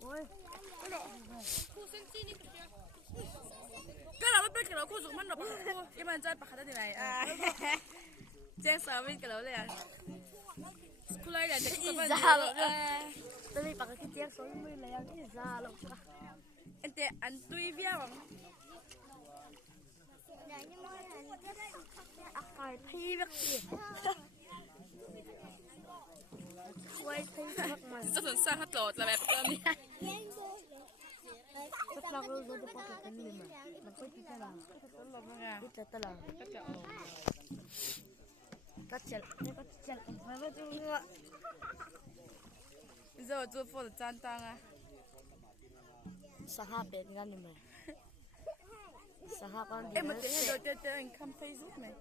ôi cái nào biết cái nào khu dụng mình đọc cái mình chơi bạc thế này à trang sở bên cái đó này à khu này là cái ít ra rồi tôi bị bạc cái tiếng số mươi là ít ra rồi anh tê anh tuy viết bằng phải thi việc gì quay thi việc mà rất là xa hết rồi là đẹp hơn đi rất là rồi tôi bắt được cái gì mà nó phải thi cái nào ít là là cắt chẹt phải vậy chứ giờ做佛的担当啊 sahabat kan ni mah sahabat em mà tiếng rồi tên anh không Facebook này